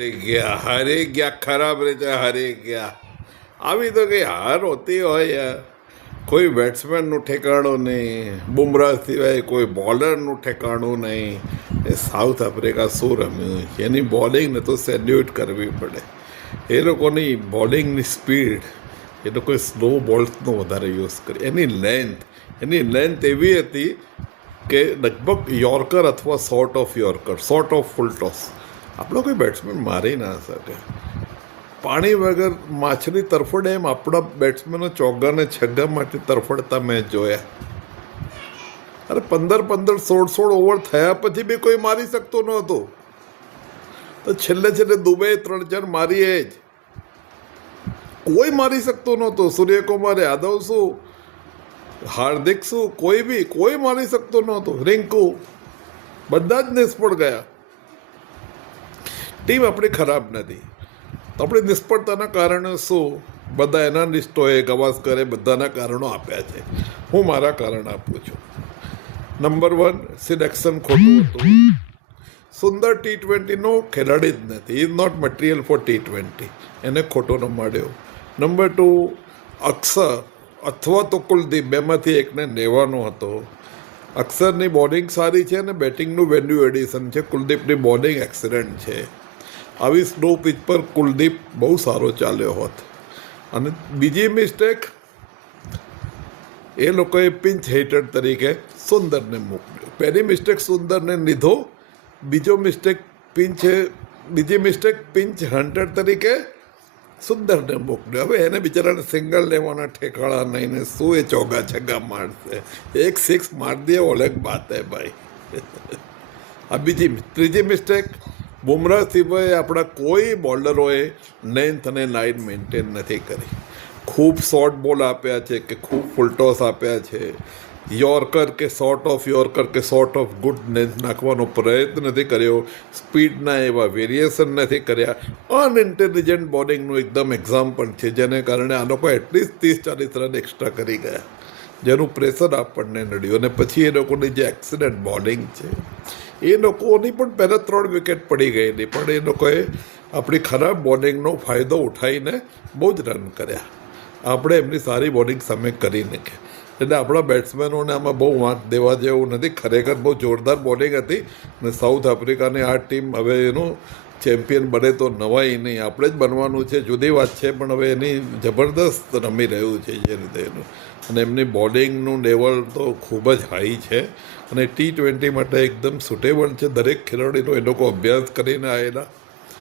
हारे गया खराब रहता हारे गया આવી તો કઈ હાર હોતી હોય યાર કોઈ બેટ્સમેનનું ઠેકાણું નહીં બુમરાહ સિવાય કોઈ બોલરનું ઠેકાણું નહીં એ સાઉથ આફ્રિકા શું રમ્યું છે એની બોલિંગને તો સેલ્યુટ કરવી પડે એ લોકોની બોલિંગની સ્પીડ એ લોકોએ સ્લો બોલ્સનો વધારે યુઝ કરી એની લેન્થ એવી હતી કે લગભગ યોર્કર અથવા શોર્ટ ઓફ ફૂલ ટોસ આપણો કોઈ બેટ્સમેન મારી ના શકે પાણી વગર માછલી તરફડે એમ આપણા બેટ્સમેનો ચોગ્ગાને છગ્ગા માટે તરફડતા મેં જોયા અરે 15-16 ઓવર થયા પછી બી કોઈ મારી શકતો નહોતું તો છેલ્લે દુબે 3-4 મારીએ જ કોઈ મારી શકતો નહોતો સૂર્યકુમાર યાદવ શું હાર્દિક શું કોઈ મારી શકતો નહોતો રિંકુ બધા જ નિષ્ફળ ગયા ટીમ આપણી ખરાબ નથી તો આપણી નિષ્ફળતાના કારણે શું બધા એનાલિસ્ટોએ ગવાસ્કરે બધાના કારણો આપ્યા છે હું મારા કારણ આપું છું નંબર 1 સિલેક્શન ખોટું હતું સુંદર T20નો ખેલાડી જ નથી is not material four T20 એને ખોટો રમાડ્યો નંબર 2 અક્ષર અથવા તો કુલદીપ બેમાંથી એકને લેવાનો હતો અક્ષરની બોલિંગ સારી છે અને બેટિંગનું વેલ્યુ એડિશન છે કુલદીપની બોલિંગ એક્સિલન્ટ છે આવી સ્લો પિચ પર કુલદીપ બહુ સારો ચાલ્યો હોત અને બીજી મિસ્ટેક એ લોકોએ પિંચ હિટર તરીકે સુંદરને મોકલ્યો પહેલી મિસ્ટેક સુંદરને લીધો બીજી મિસ્ટેક પિંચ હન્ટર તરીકે સુંદરને મોકલ્યો હવે એને બિચારાને સિંગલ લેવાના ઠેકાણા નહીં ને શું એ ચોગ્ગા છગ્ગા મારશે એક 6 માર દે અલગ બાત હે ભાઈ આ ત્રીજી મિસ્ટેક બુમરાહ સિવાય આપણા કોઈ બોલરોએ લેન્થ અને લાઇન મેન્ટેન નથી કરી ખૂબ શોર્ટ બોલ આપ્યા છે કે ખૂબ ફૂલ ટોસ આપ્યા છે યોર્કર કે શોર્ટ ઓફ ગુડ લેન્થ નાખવાનો પ્રયત્ન નથી કર્યો સ્પીડના એવા વેરિએશન નથી કર્યા અનઇન્ટેલિજન્ટ બોલિંગનું એકદમ એક્ઝામ્પલ છે જેને કારણે આ લોકો એટલીસ્ટ 30-40 રન એક્સ્ટ્રા કરી ગયા જેનું પ્રેશર આપણને નડ્યું અને પછી એ લોકોની જે એક્સિડન્ટ બોલિંગ છે એ લોકોની પણ પહેલાં 3 વિકેટ પડી ગયેલી પણ એ લોકોએ આપણી ખરાબ બોલિંગનો ફાયદો ઉઠાવીને બહુ જ રન કર્યા આપણે એમની સારી બોલિંગ સામે કરી નાખ્યા એટલે આપણા બેટ્સમેનોને આમાં બહુ વાંક દેવા જેવું નથી ખરેખર બહુ જોરદાર બોલિંગ હતી અને સાઉથ આફ્રિકાની આ ટીમ હવે એનું ચેમ્પિયન બને તો નવાઈ નહીં આપણે જ બનવાનું છે જુદી વાત છે પણ હવે એની જબરદસ્ત રમી રહ્યું છે જે રીતે એનું અને એમની બોલિંગનું લેવલ તો ખૂબ જ હાઈ છે અને T20 માટે એકદમ સુટેબલ છે દરેક ખેલાડીનો એ લોકો અભ્યાસ કરીને આવેલા